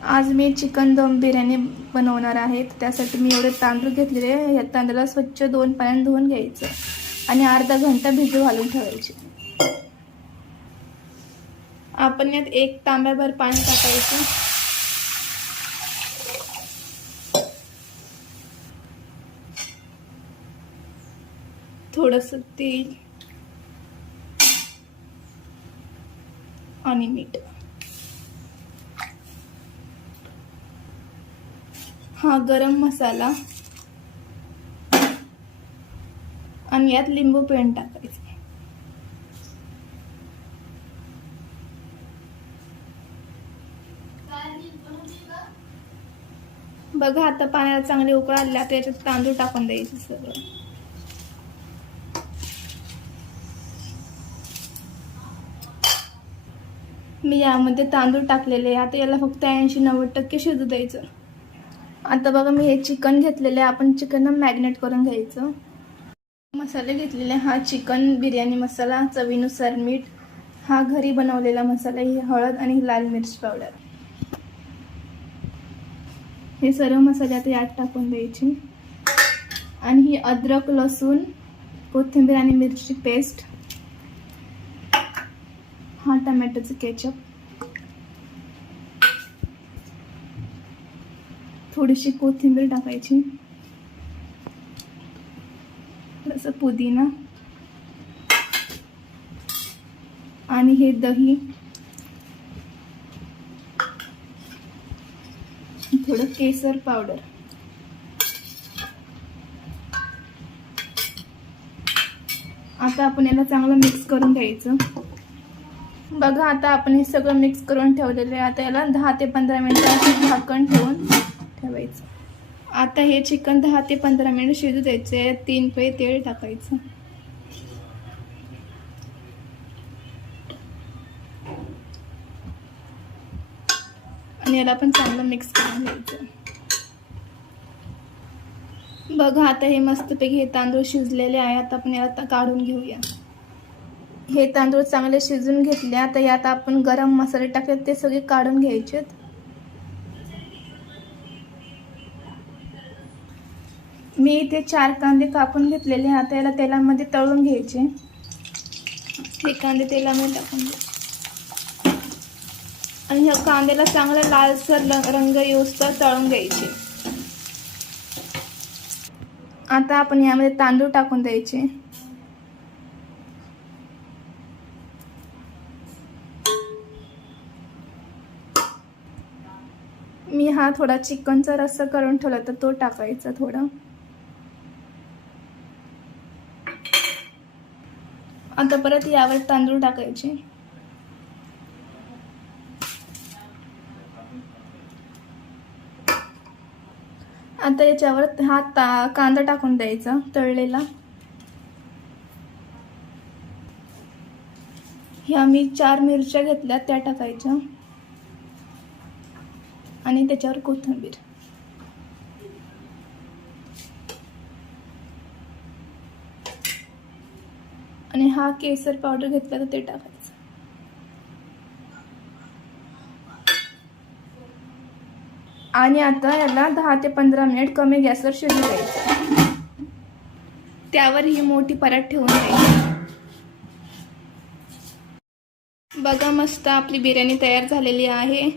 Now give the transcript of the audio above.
आज मी चिकन दम बिर्याणी बनवणार आहे. त्यासाठी मी एवढे तांदूळ घेतलेले आहे. या तांदळाला स्वच्छ 2 पाण्याने धुवून घ्यायचं आणि अर्धा घंटा भिजू घालून ठेवायचे. आपण यात 1 तांब्याभर पाणी टाकायचं. थोडंसं तेल आणि मीठ. हा गरम मसाला आणि यात लिंबू पिळून टाकायचं. बघा आता पाण्याला चांगले उकळ आले. आता याच्यात तांदूळ टाकून द्यायचे सगळं. मी यामध्ये तांदूळ टाकलेले. आता याला फक्त 80-90% शिजू द्यायचं. आता बघा मी हे चिकन घेतलेले. आपण चिकन मॅरिनेट करून घ्यायचं. मसाले घेतलेले. हा चिकन बिर्याणी मसाला, चवीनुसार मीठ, हा घरी बनवलेला मसाला, ही हळद आणि लाल मिर्च पावडर. हे सर्व मसाले आता यात टाकून द्यायचे. आणि ही अद्रक, लसूण, कोथिंबीर आणि मिरची पेस्ट, हा टमॅटोचं केचप, थोडीशी कोथिंबीर टाकायची, थोडंसं पुदिना आणि हे दही, थोडं केसर पावडर. आता आपण याला चांगलं मिक्स करून घ्यायचं. बघा आता आपण हे सगळं मिक्स करून ठेवलेलं आहे. आता याला 10 ते 15 मिनिटं झाकण ठेवून ठेवायचं. आता हे चिकन 10 ते 15 मिनिट शिजू द्यायचे. 3 पळी तेल टाकायचं. आणि याला पण चांगलं मिक्स करून घ्यायचं. बघा आता हे मस्तपैकी हे तांदूळ शिजलेले आहे. आता आपण याला काढून घेऊया. हे तांदूळ चांगले शिजून घेतले. आता यात आपण गरम मसाले टाकले ते सगळे काढून घ्यायचे. मी इथे 4 कांदे कापून घेतलेले. आता याला तेलामध्ये तळून घ्यायचे. हे कांदे तेलामध्ये टाकून घ्यायचे आणि ह्या कांद्याला चांगला लालसर रंग येऊस्तर तळून घ्यायचे. आता आपण यामध्ये तांदूळ टाकून द्यायचे. मी हा थोडा चिकनचा रस्सा करून ठेवला तर तो टाकायचा थोडा. आता परत यावर तांदूळ टाकायचे. आता याच्यावर हा कांदा टाकून द्यायचा तळलेला. ह्या मी 4 मिरच्या घेतल्या त्या टाकायच्या आणि त्याच्यावर कोथिंबीर. आणि हा केसर पावडर घेतला तर ते टाकायचं. आणि आता याला 10 ते 15 मिनिट कमी गॅसवर शिजू द्यायचं. त्यावर ही मोठी परात ठेवून द्यायची. बघा मस्त आपली बिर्याणी तयार झालेली आहे.